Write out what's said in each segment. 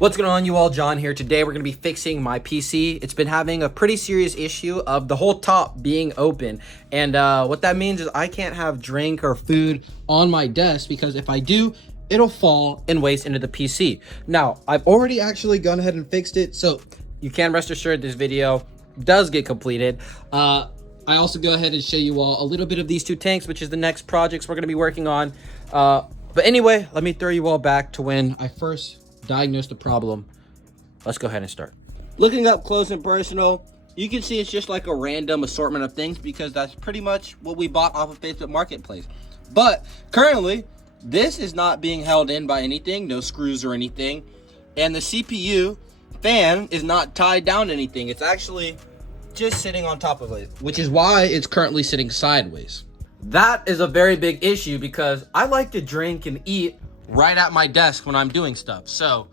What's going on, you all? John here. Today we're going to be fixing my PC. It's been having a pretty serious issue of the whole top being open. And what that means is I can't have drink or food on my desk because if I do, it'll fall and waste into the PC. Now, I've already actually gone ahead and fixed it, so you can rest assured this video does get completed. I also go ahead and show you all a little bit of these two tanks, which is the next projects we're going to be working on. But anyway, let me throw you all back to when I first diagnosed the problem. Let's go ahead and start. Looking up close and personal, you can see it's just like a random assortment of things because that's pretty much what we bought off of Facebook Marketplace. But currently, this is not being held in by anything, no screws or anything. And the CPU fan is not tied down to anything. It's actually just sitting on top of it, which is why it's currently sitting sideways. That is a very big issue because I like to drink and eat right at my desk when I'm doing stuff. So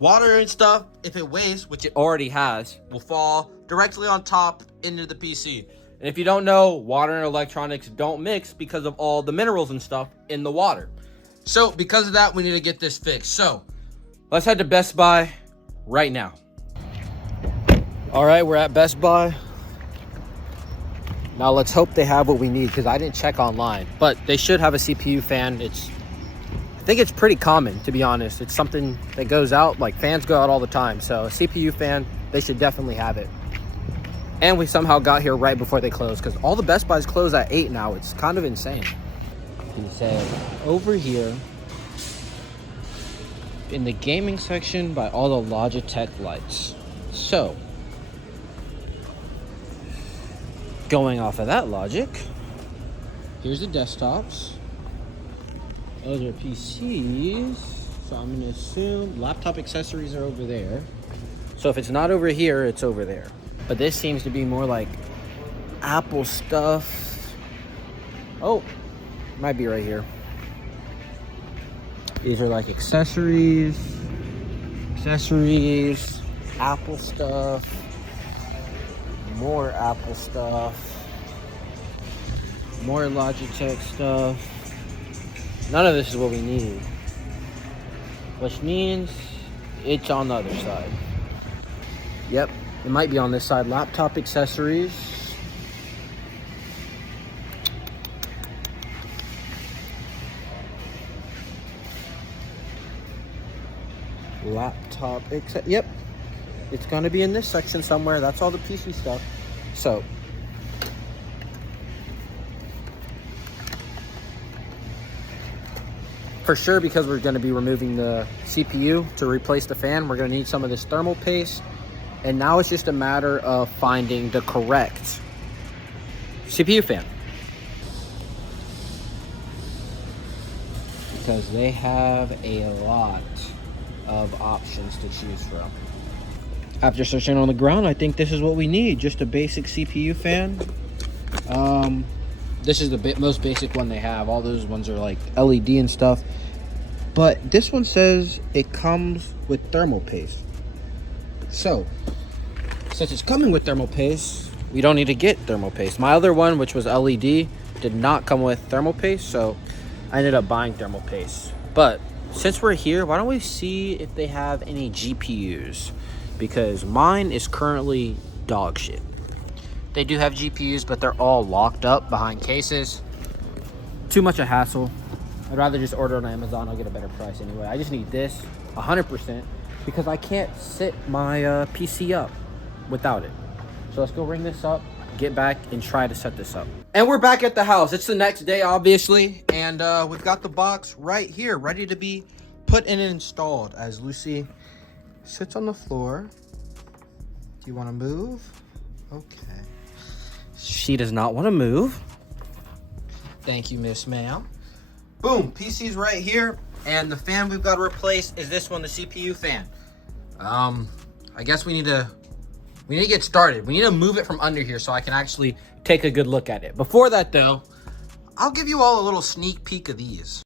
water and stuff, if it wastes, which it already has, will fall directly on top into the PC. And if you don't know, water and electronics don't mix because of all the minerals and stuff in the water. So because of that, we need to get this fixed. So let's head to Best Buy right now. All right, we're at Best Buy. Now let's hope they have what we need because I didn't check online, but they should have a CPU fan. I think it's pretty common, to be honest. It's something that goes out, like fans go out all the time. So a CPU fan, they should definitely have it. And we somehow got here right before they closed because all the Best Buys close at 8 now. It's kind of insane. You can say over here in the gaming section by all the Logitech lights. So going off of that logic, here's the desktops. Those are PCs, so I'm gonna assume laptop accessories are over there. So if it's not over here, it's over there. But this seems to be more like Apple stuff. Oh, might be right here. These are like accessories, Apple stuff, more Apple stuff, more Logitech stuff. None of this is what we need, which means it's on the other side. Yep, it might be on this side. Laptop accessories. Yep, it's going to be in this section somewhere. That's all the PC stuff. So for sure, because we're going to be removing the CPU to replace the fan, we're going to need some of this thermal paste. And now it's just a matter of finding the correct CPU fan, because they have a lot of options to choose from. After searching on the ground, I think this is what we need. Just a basic CPU fan. This is the most basic one they have. All those ones are like LED and stuff. But this one says it comes with thermal paste. So, since it's coming with thermal paste, we don't need to get thermal paste. My other one, which was LED, did not come with thermal paste, so I ended up buying thermal paste. But since we're here, why don't we see if they have any GPUs? Because mine is currently dog shit. They do have GPUs, but they're all locked up behind cases. Too much a hassle. I'd rather just order on Amazon. I'll get a better price anyway. I just need this 100% because I can't sit my PC up without it. So let's go ring this up, get back, and try to set this up. And we're back at the house. It's the next day, obviously, and we've got the box right here, ready to be put in and installed as Lucy sits on the floor. Do you want to move? Okay. She does not want to move. Thank you, Miss Ma'am. Boom, PC's right here, and the fan we've got to replace is this one, the CPU fan. I guess we need to get started. We need to move it from under here so I can actually take a good look at it. Before that, though, I'll give you all a little sneak peek of these.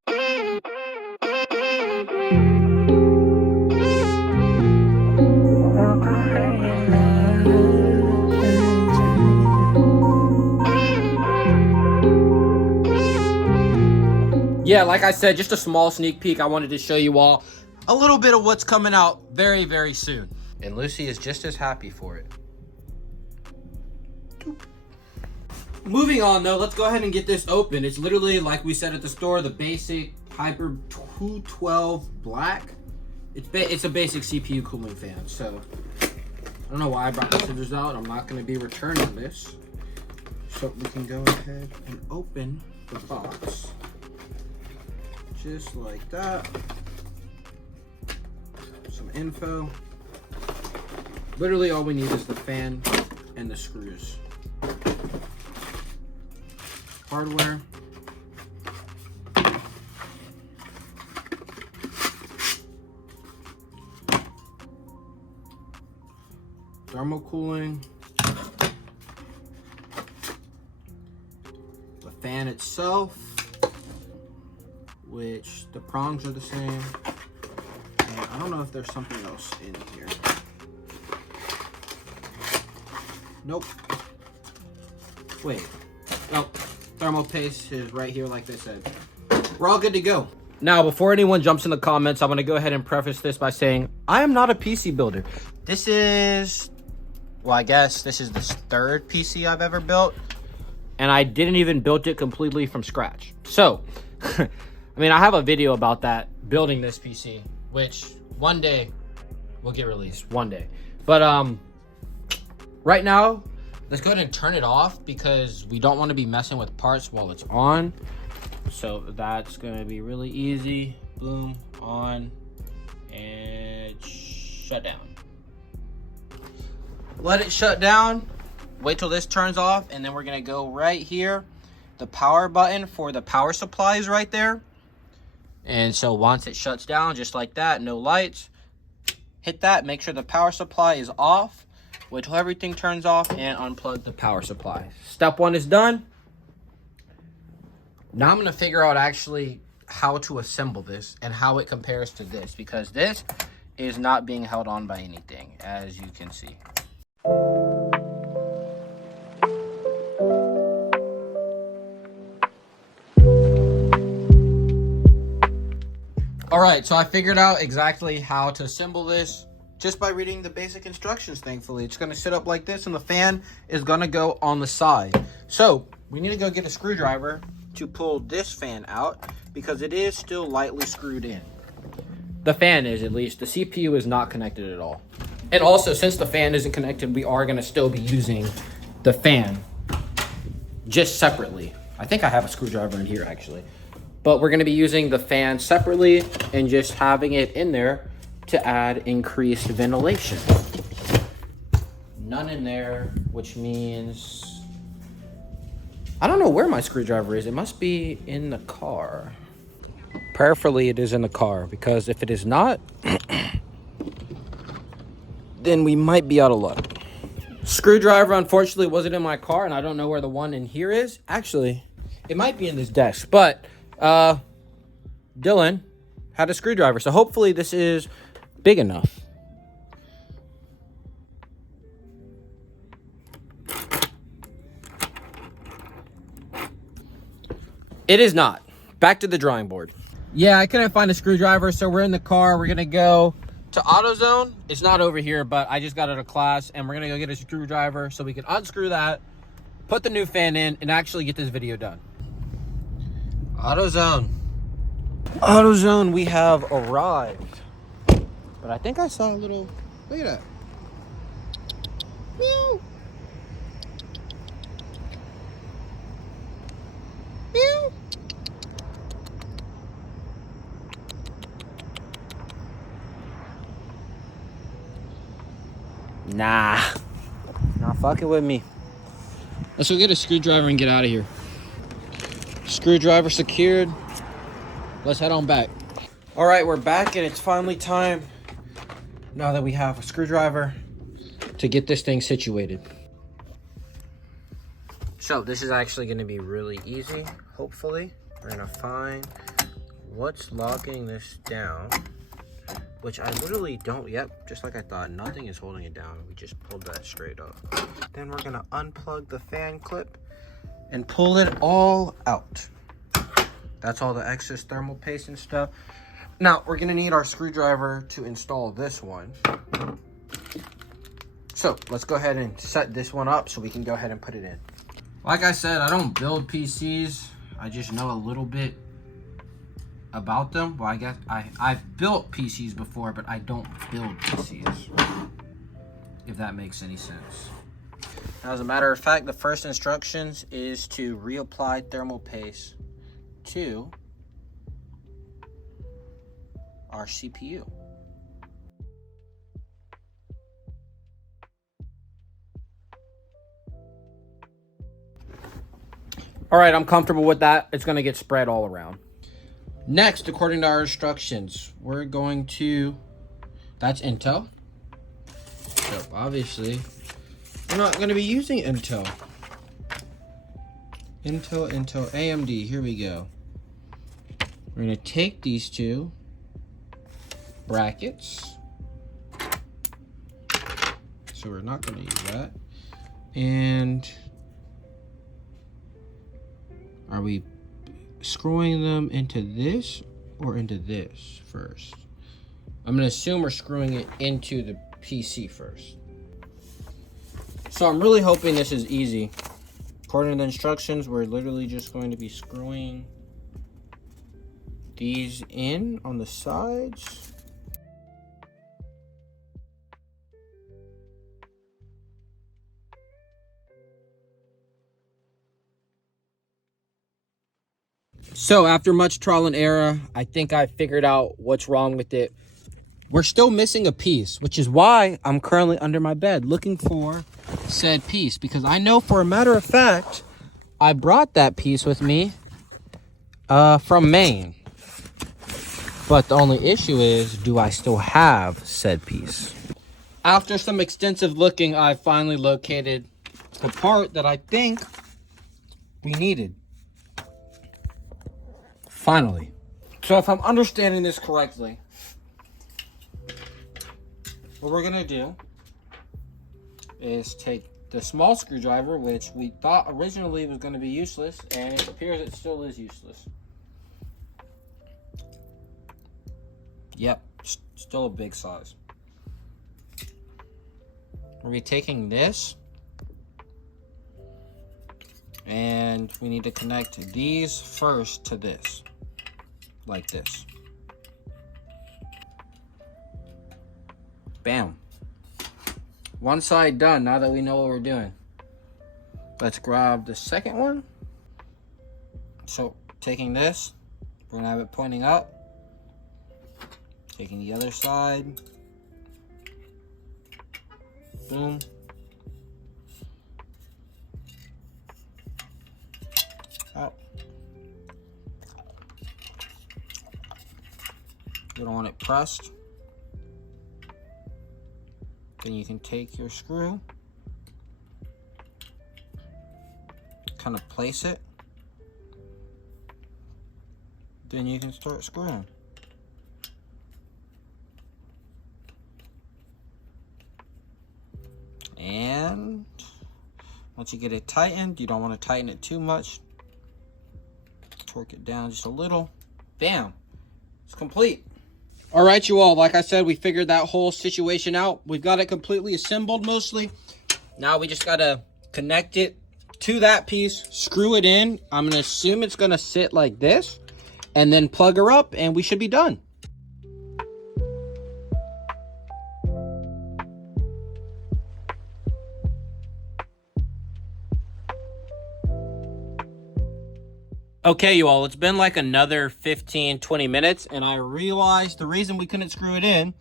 Yeah, like I said, just a small sneak peek. I wanted to show you all a little bit of what's coming out very, very soon. And Lucy is just as happy for it. Moving on though, let's go ahead and get this open. It's literally, like we said at the store, the basic Hyper 212 black. It's a basic CPU cooling fan. So I don't know why I brought the scissors out. I'm not going to be returning this. So we can go ahead and open the box. Just like that. Some info. Literally all we need is the fan and the screws. Hardware. Thermal cooling. The fan itself, which the prongs are the same. And I don't know if there's something else in here. Nope. Wait. Nope. Thermal paste is right here, like they said. We're all good to go. Now, before anyone jumps in the comments, I'm going to go ahead and preface this by saying I am not a PC builder. This is, well, I guess this is the third PC I've ever built. And I didn't even build it completely from scratch. So, I mean, I have a video about that, building this PC, which one day will get released, one day. But right now, let's go ahead and turn it off because we don't want to be messing with parts while it's on. So that's going to be really easy. Boom, on, and shut down. Let it shut down. Wait till this turns off, and then we're going to go right here. The power button for the power supply is right there. And so once it shuts down, just like that, no lights, hit that, make sure the power supply is off. Wait till everything turns off and unplug the power supply. Step one is done. Now I'm going to figure out actually how to assemble this and how it compares to this, because this is not being held on by anything, as you can see. All right, so I figured out exactly how to assemble this just by reading the basic instructions, thankfully. It's gonna sit up like this and the fan is gonna go on the side. So we need to go get a screwdriver to pull this fan out because it is still lightly screwed in. The fan is, at least. The CPU is not connected at all. And also, since the fan isn't connected, we are gonna still be using the fan just separately. I think I have a screwdriver in here actually. But we're gonna be using the fan separately and just having it in there to add increased ventilation. None in there, which means, I don't know where my screwdriver is. It must be in the car. Prayerfully, it is in the car, because if it is not, then we might be out of luck. Screwdriver, unfortunately, wasn't in my car, and I don't know where the one in here is. Actually, it might be in this desk, but Dylan had a screwdriver, so hopefully this is big enough. It is not. Back to the drawing board. Yeah, I couldn't find a screwdriver, so we're in the car. We're gonna go to AutoZone. It's not over here, but I just got out of class, and we're gonna go get a screwdriver so we can unscrew that, put the new fan in, and actually get this video done. AutoZone. AutoZone, we have arrived. But I think I saw a little, look at that. Meow. Meow. Nah. Not fucking with me. Let's go get a screwdriver and get out of here. Screwdriver secured. Let's head on back. All right, we're back and it's finally time, now that we have a screwdriver, to get this thing situated. So this is actually gonna be really easy, hopefully. We're gonna find what's locking this down, which I literally don't, yep, just like I thought, nothing is holding it down. We just pulled that straight up. Then we're gonna unplug the fan clip and pull it all out. That's all the excess thermal paste and stuff. Now, we're gonna need our screwdriver to install this one. So, let's go ahead and set this one up so we can go ahead and put it in. Like I said, I don't build PCs. I just know a little bit about them. Well, I guess I've built PCs before, but I don't build PCs. If that makes any sense. Now, as a matter of fact, the first instructions is to reapply thermal paste to our CPU. All right, I'm comfortable with that. It's going to get spread all around. Next, according to our instructions, we're going to, that's Intel. So obviously, we're not going to be using Intel. Intel, AMD, here we go. We're going to take these two brackets. So we're not going to use that. And are we screwing them into this or into this first? I'm going to assume we're screwing it into the PC first. So I'm really hoping this is easy. According to the instructions, we're literally just going to be screwing these in on the sides. So after much trial and error, I think I figured out what's wrong with it. We're still missing a piece, which is why I'm currently under my bed looking for said piece, because I know for a matter of fact, I brought that piece with me from Maine. But the only issue is, do I still have said piece? After some extensive looking, I finally located the part that I think we needed. Finally. So if I'm understanding this correctly, what we're gonna do is take the small screwdriver, which we thought originally was gonna be useless, and it appears it still is useless. Yep, still a big size. We're gonna be taking this, and we need to connect these first to this, like this. Bam. One side done, now that we know what we're doing. Let's grab the second one. So, taking this, we're gonna have it pointing up. Taking the other side. Boom. Out. You don't want it pressed. Then you can take your screw, kind of place it, then you can start screwing. And once you get it tightened, you don't want to tighten it too much. Torque it down just a little. Bam, it's complete. All right, you all, like I said, we figured that whole situation out. We've got it completely assembled mostly. Now we just gotta connect it to that piece, screw it in. I'm gonna assume it's gonna sit like this, and then plug her up, and we should be done. Okay, you all, it's been like another 15, 20 minutes, and I realized the reason we couldn't screw it in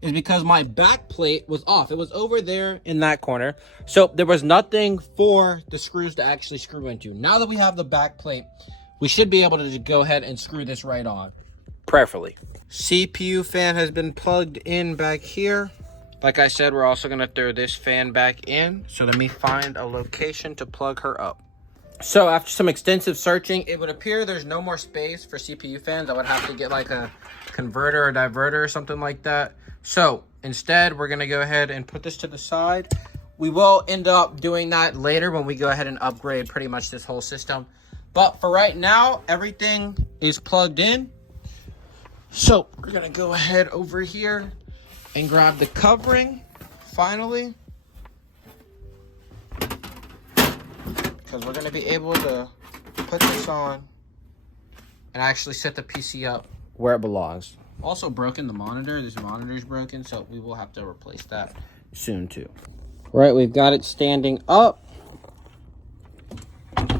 is because my back plate was off. It was over there in that corner, so there was nothing for the screws to actually screw into. Now that we have the back plate, we should be able to go ahead and screw this right on, prayerfully. CPU fan has been plugged in back here. Like I said, we're also gonna throw this fan back in, so let me find a location to plug her up. So after some extensive searching, it would appear there's no more space for CPU fans. I would have to get like a converter or diverter or something like that. So instead, we're gonna go ahead and put this to the side. We will end up doing that later when we go ahead and upgrade pretty much this whole system. But for right now, everything is plugged in. So we're gonna go ahead over here and grab the covering, finally. Because we're gonna be able to put this on and actually set the PC up where it belongs. Also broken the monitor. This monitor is broken, so we will have to replace that soon too. Right, we've got it standing up. Let's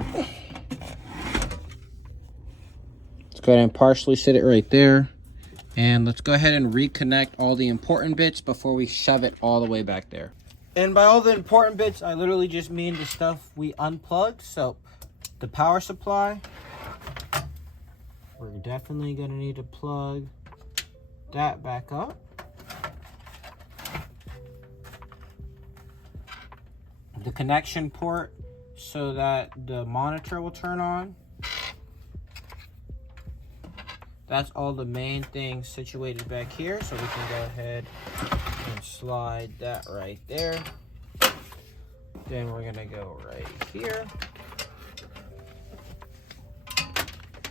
go ahead and partially sit it right there. And let's go ahead and reconnect all the important bits before we shove it all the way back there. And by all the important bits, I literally just mean the stuff we unplugged. So the power supply, we're definitely gonna need to plug that back up. The connection port so that the monitor will turn on. That's all the main things situated back here, so we can go ahead and slide that right there. Then we're gonna go right here.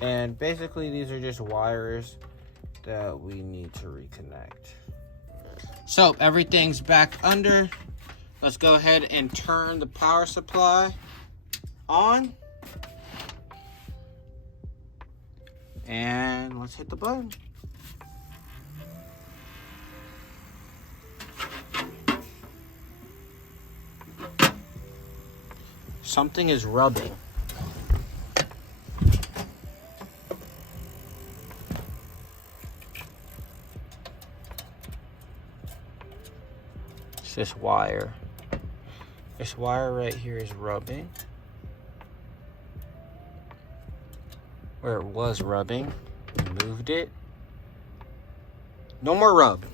And basically these are just wires that we need to reconnect. So everything's back under. Let's go ahead and turn the power supply on. And let's hit the button. Something is rubbing. It's this wire. This wire right here is rubbing. Where it was rubbing, we moved it. No more rub.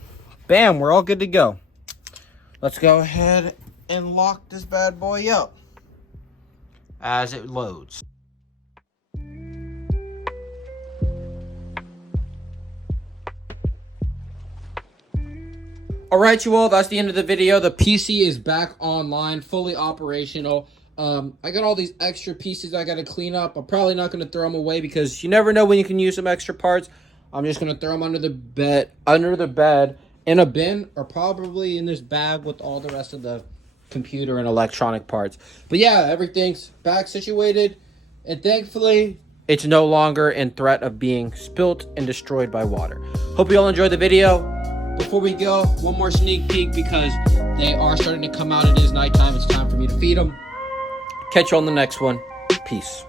Bam, we're all good to go. Let's go ahead and lock this bad boy up as it loads. All right, you all, that's the end of the video. The PC is back online, fully operational. I got all these extra pieces I got to clean up. I'm probably not going to throw them away because you never know when you can use some extra parts. I'm just going to throw them under the bed in a bin, or probably in this bag with all the rest of the computer and electronic parts. But yeah, everything's back situated, and thankfully it's no longer in threat of being spilt and destroyed by water. Hope you all enjoyed the video. Before we go, one more sneak peek because they are starting to come out. It is nighttime. It's time for me to feed them. Catch you on the next one. Peace.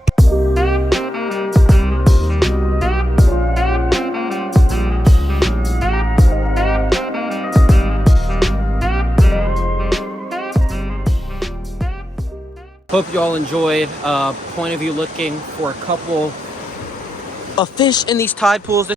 Hope you all enjoyed. Point of view looking for a couple of fish in these tide pools.